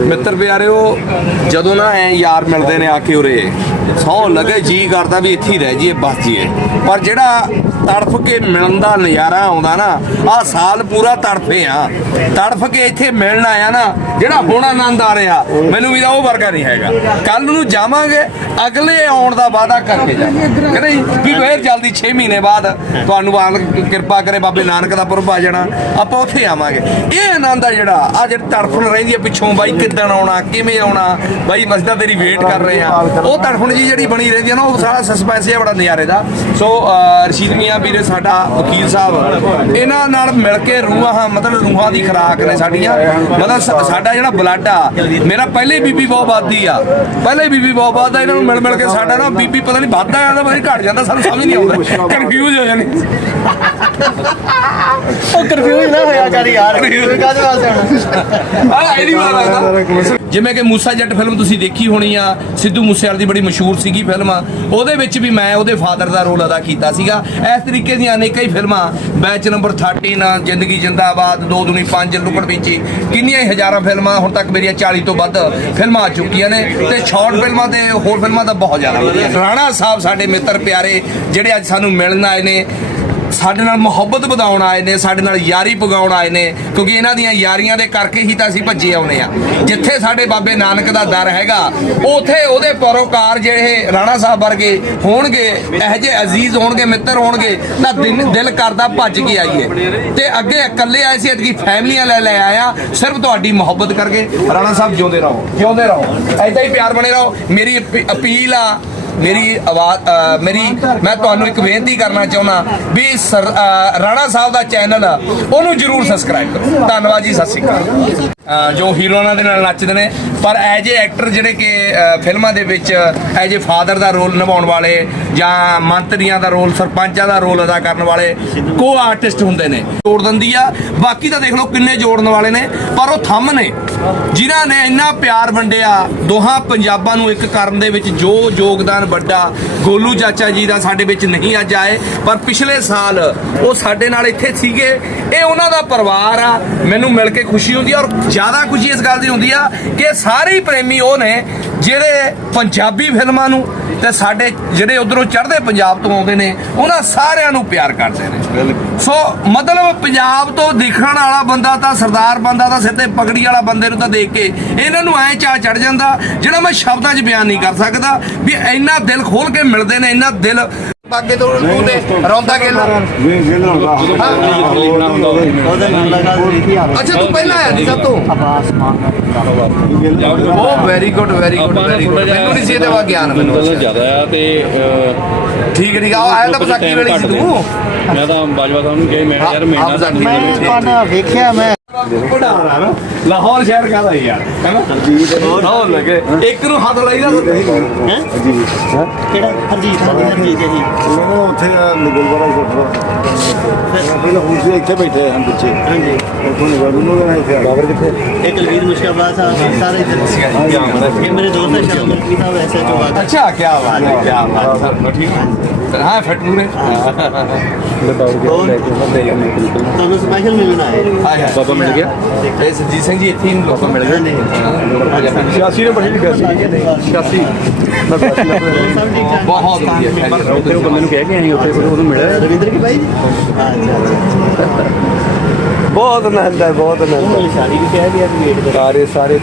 मित्र प्यारे जदों ना ऐ यार मिलते हैं आके उरे सौ लगे जी करता भी इत्थे ही रह जाइए बस जाइए पर जेड़ा तड़फ के मिलन का नज़ारा आउंदा ना आ साल पूरा तड़फे तड़फ के इत्थे मिलन आया ना जेड़ा हुण आनंद आ रहा मैनूं भी वो वर्गा नहीं हैगा कल नूं जावांगे अगले आउण दा वादा करके जावांगे कहंदे भी फिर जल्दी 6 महीने बाद तुहानूं किरपा करे बाबे नानक दा पुरब आ जाना आपां उत्थे आवांगे ये आनंद आ जेड़ा आ जिहड़ी तड़फण रहिंदी है पिछों बाई किदण आउणा किवें आउणा बाई मसदा तेरी वेट कर रहे हैं वो तड़फण जी जिहड़ी बनी रहिंदी है ना वो सारा सस्पेंस है बड़ा नज़ारे दा सो रशीद मियां ਵੀਰੇ ਸਾਡਾ ਵਕੀਲ ਸਾਹਿਬ ਇਹਨਾਂ ਨਾਲ ਮਿਲ ਕੇ ਰੂਹਾਂ ਮਤਲਬ ਰੂਹਾਂ ਦੀ ਖੁਰਾਕ ਨੇ ਸਾਡੀਆਂ ਮਤਲਬ ਸਾਡਾ ਜਿਹੜਾ ਬਲੱਡ ਆ ਮੇਰਾ ਪਹਿਲੇ ਬੀਬੀ ਬਹੁਤ ਵੱਧਦੀ ਆ ਪਹਿਲੇ ਬੀਬੀ ਬਹੁਤ ਵੱਧਦਾ ਇਹਨਾਂ ਨੂੰ ਮਿਲ ਮਿਲ ਕੇ ਸਾਡਾ ਨਾ ਬੀਬੀ ਪਤਾ ਨਹੀਂ ਵੱਧਦਾ ਜਾਂਦਾ ਪਤਾ ਨਹੀਂ ਘਟ ਜਾਂਦਾ ਸਾਨੂੰ ਸਮਝ ਨਹੀਂ ਆਉਂਦਾ ਕਨਫਿਊਜ਼ ਹੋ ਜਾਂਦੇ ਉਹ ਕਨਫਿਊਜ਼ ਨਾ ਹੋਇਆ ਕਰ ਯਾਰ ਕਾਹਦੇ ਵਾਸਤੇ ਆ ਇਹਦੀ ਵਾਰ ਲੱਗਦਾ ਜਿਵੇਂ ਕਿ ਮੂਸਾ ਜੱਟ ਫਿਲਮ ਤੁਸੀਂ ਦੇਖੀ ਹੋਣੀ ਆ ਸਿੱਧੂ ਮੂਸੇਵਾਲੇ ਦੀ ਬੜੀ ਮਸ਼ਹੂਰ ਸੀਗੀ ਫਿਲਮ ਉਹਦੇ ਵਿੱਚ ਵੀ ਮੈਂ ਉਹਦੇ ਫਾਦਰ ਦਾ ਰੋਲ ਅਦਾ ਕੀਤਾ ਸੀਗਾ ਇਸ ਤਰੀਕੇ ਦੀਆਂ ਅਨੇਕਾਂ ਹੀ ਫਿਲਮਾਂ ਬੈਚ ਨੰਬਰ 13 ਜ਼ਿੰਦਗੀ ਜਿੰਦਾਬਾਦ 2 ਦੂਣੀ 5 ਲੁਕੜ ਵਿੱਚ ਕਿੰਨੀਆਂ ਹੀ ਹਜ਼ਾਰਾਂ ਫਿਲਮਾਂ ਹੁਣ ਤੱਕ ਮੇਰੀਆਂ 40 ਤੋਂ ਵੱਧ ਫਿਲਮਾਂ ਆ ਚੁੱਕੀਆਂ ਨੇ ਤੇ ਸ਼ਾਰਟ ਫਿਲਮਾਂ ਤੇ ਹੋਰ ਫਿਲਮਾਂ ਦਾ ਬਹੁਤ ਜ਼ਿਆਦਾ ਵਧੀਆ ਰਾਣਾ ਸਾਹਿਬ ਸਾਡੇ ਮਿੱਤਰ ਪਿਆਰੇ ਜਿਹੜੇ ਅੱਜ ਸਾਨੂੰ ਮਿਲਣ ਆਏ ਨੇ ਸਾਡੇ ਨਾਲ ਮੁਹੱਬਤ ਵਧਾਉਣ ਆਏ ਨੇ ਸਾਡੇ ਨਾਲ ਯਾਰੀ ਪਗਾਉਣ ਆਏ ਨੇ ਕਿਉਂਕਿ ਇਹਨਾਂ ਦੀਆਂ ਯਾਰੀਆਂ ਦੇ ਕਰਕੇ ਹੀ ਤਾਂ ਅਸੀਂ ਭੱਜੇ ਆਉਨੇ ਆ ਜਿੱਥੇ ਸਾਡੇ ਬਾਬੇ ਨਾਨਕ ਦਾ ਦਰ ਹੈਗਾ ਉਥੇ ਉਹਦੇ ਪਰੋਕਾਰ ਜਿਹੜੇ ਰਾਣਾ ਸਾਹਿਬ ਵਰਗੇ ਹੋਣਗੇ ਇਹੋ ਜਿਹੇ ਅਜ਼ੀਜ਼ ਹੋਣਗੇ ਮਿੱਤਰ ਹੋਣਗੇ ਤਾਂ ਦਿਲ ਕਰਦਾ ਭੱਜ ਕੇ ਆਈਏ ਤੇ ਅੱਗੇ ਇਕੱਲੇ ਆਏ ਸੀ ਅਜਕੀ ਫੈਮਲੀਆਂ ਲੈ ਆਇਆ ਸਿਰਫ ਤੁਹਾਡੀ ਮੁਹੱਬਤ ਕਰਕੇ ਰਾਣਾ ਸਾਹਿਬ ਜਿਉਂਦੇ ਰਹੋ ਐਦਾਂ ਹੀ ਪਿਆਰ ਬਣੇ ਰਹੋ ਮੇਰੀ ਅਪੀਲ ਆ ਮੇਰੀ ਆਵਾਜ਼ ਮੇਰੀ ਮੈਂ ਤੁਹਾਨੂੰ ਇੱਕ ਬੇਨਤੀ ਕਰਨਾ ਚਾਹੁੰਦਾ ਵੀ ਰਾਣਾ ਸਾਹਿਬ ਦਾ ਚੈਨਲ ਉਹਨੂੰ ਜ਼ਰੂਰ ਸਬਸਕ੍ਰਾਈਬ ਕਰੋ ਧੰਨਵਾਦ ਜੀ ਸਤਿ ਸ਼੍ਰੀ ਅਕਾਲ ਜੋ ਹੀਰੋਆਂ ਦੇ ਨਾਲ ਨੱਚਦੇ ਨੇ ਪਰ ਐਜ ਏ ਐਕਟਰ ਜਿਹੜੇ ਕਿ ਫਿਲਮਾਂ ਦੇ ਵਿੱਚ ਐਜ ਏ ਫਾਦਰ ਦਾ ਰੋਲ ਨਿਭਾਉਣ ਵਾਲੇ ਜਾਂ ਮੰਤਰੀਆਂ ਦਾ ਰੋਲ ਸਰਪੰਚਾਂ ਦਾ ਰੋਲ ਅਦਾ ਕਰਨ ਵਾਲੇ ਕੋ ਆਰਟਿਸਟ ਹੁੰਦੇ ਨੇ ਜੋੜ ਦਿੰਦੀ ਆ ਬਾਕੀ ਤਾਂ ਦੇਖ ਲਓ ਕਿੰਨੇ ਜੋੜਨ ਵਾਲੇ ਨੇ ਪਰ ਉਹ ਥੰਮ ਨੇ ਜਿਨ੍ਹਾਂ ਨੇ ਇੰਨਾ ਪਿਆਰ ਵੰਡਿਆ ਦੋਹਾਂ ਪੰਜਾਬਾਂ ਨੂੰ ਇੱਕ ਕਰਨ ਦੇ ਵਿੱਚ ਜੋ ਯੋਗਦਾਨ ਵੱਡਾ ਗੋਲੂ ਚਾਚਾ ਜੀ ਦਾ ਸਾਡੇ ਵਿੱਚ ਨਹੀਂ ਅੱਜ ਆਏ ਪਰ ਪਿਛਲੇ ਸਾਲ ਉਹ ਸਾਡੇ ਨਾਲ ਇੱਥੇ ਸੀਗੇ ਇਹ ਉਹਨਾਂ ਦਾ ਪਰਿਵਾਰ ਆ ਮੈਨੂੰ ਮਿਲ ਕੇ ਖੁਸ਼ੀ ਹੁੰਦੀ ਆ ਔਰ ਜ਼ਿਆਦਾ ਖੁਸ਼ੀ ਇਸ ਗੱਲ ਦੀ ਹੁੰਦੀ ਆ ਕਿ ਸਾਰੇ ਹੀ ਪ੍ਰੇਮੀ ਉਹ ਨੇ ਜਿਹੜੇ ਪੰਜਾਬੀ ਫਿਲਮਾਂ ਨੂੰ ਤੇ ਸਾਡੇ ਜਿਹੜੇ ਉਧਰੋਂ ਚੜ੍ਹਦੇ ਪੰਜਾਬ ਤੋਂ ਆਉਂਦੇ ਨੇ ਉਹਨਾਂ ਸਾਰਿਆਂ ਨੂੰ ਪਿਆਰ ਕਰਦੇ ਨੇ ਸੋ ਮਤਲਬ ਪੰਜਾਬ ਤੋਂ ਦਿਖਣ ਵਾਲਾ ਬੰਦਾ ਤਾਂ ਸਰਦਾਰ ਬੰਦਾ ਤਾਂ ਸਿਰ ਤੇ ਪਗੜੀ ਵਾਲਾ ਬੰਦੇ ਨੂੰ ਤਾਂ ਦੇਖ ਕੇ ਇਹਨਾਂ ਨੂੰ ਐਂ ਚਾਅ ਚੜ ਜਾਂਦਾ ਜਿਹੜਾ ਮੈਂ ਸ਼ਬਦਾਂ 'ਚ ਬਿਆਨ ਨਹੀਂ ਕਰ ਸਕਦਾ ਵੀ ਇੰਨਾ ਦਿਲ ਖੋਲ ਕੇ ਮਿਲਦੇ ਨੇ ਇੰਨਾ ਦਿਲ ਬਾਗੇ ਤੋਂ ਉਹਦੇ ਰੌਂਦਾ ਗਿੱਲ ਅੱਛਾ ਤੂੰ ਪਹਿਲਾਂ ਆਇਆ ਸੀ ਸਭ ਤੋਂ ਉਹ ਵੈਰੀ ਗੁੱਡ ਮੈਨੂੰ ਨਹੀਂ ਸੀ ਇਹਦੇ ਬਾਰੇ ਗਿਆਨ ਮੈਨੂੰ ਜ਼ਿਆਦਾ ਆ ਤੇ ਠੀਕ ਆ ਆਇਆ ਤਾਂ ਪਸਾਕੀ ਵੇਲੇ ਸੀ ਤੂੰ ਮੈਂ ਤਾਂ ਬਾਜਵਾ ਸਾਹਿਬ ਨੂੰ ਕਿਹਾ ਮੈਂ ਯਾਰ ਮੈਂ ਵੇਖਿਆ ਮੈਂ ਲਾਹੌਰ ਸ਼ਹਿਰ ਕਾਹਦਾ ਯਾਰ ਹੈਨਾ ਲਾਹੌਰ ਲੱਗੇ ਇੱਕ ਨੂੰ ਹੱਥ ਲਾਈਦਾ ਹੈ ਕਿਹੜਾ ਹਰਜੀਤ ਜੀ ਉੱਥੇ ਗੁਰਦੁਆਰਾ ਪਹਿਲਾਂ ਹੁਣ ਇੱਥੇ ਬੈਠੇ ਹਨ ਪਿੱਛੇ ਹਾਂਜੀ ਉੱਥੋਂ ਨਿਗਾਰੂ ਨੂੰ ਇੱਥੇ ਬਾਬਰ ਕਿੱਥੇ एक कलवीर मुश्ताबा साहब सारे इधर ये मेरे दोस्त है शाह मलकी साहब ऐसे जो बात अच्छा क्या बात है सर ठीक है हाँ फट पूरे तो स्पेशल मिलना है ਬਾਬਾ ਮਿਲ ਗਿਆ ਇਹ ਸਰਜੀਤ ਸਿੰਘ ਜੀ ਇੱਥੇ ਹੀ ਲੋਕਾਂ ਮਿਲ ਗਏ 86 ਨੇ ਪੜ੍ਹੀ ਲਿਖਿਆ ਸੀ 86 ਬਹੁਤ ਵਧੀਆ ਉੱਥੇ ਉਹ ਬੰਦੇ ਨੂੰ ਕਹਿ ਕੇ ਅਸੀਂ ਉੱਥੇ ਫਿਰ ਉਹਨੂੰ ਮਿਲਿਆ रविंद्र की भाई अच्छा ਬਹੁਤ ਆਨੰਦ ਹੈ ਬਹੁਤ ਆਨੰਦ शादी भी कह दिया वेट ਸਾਰੇ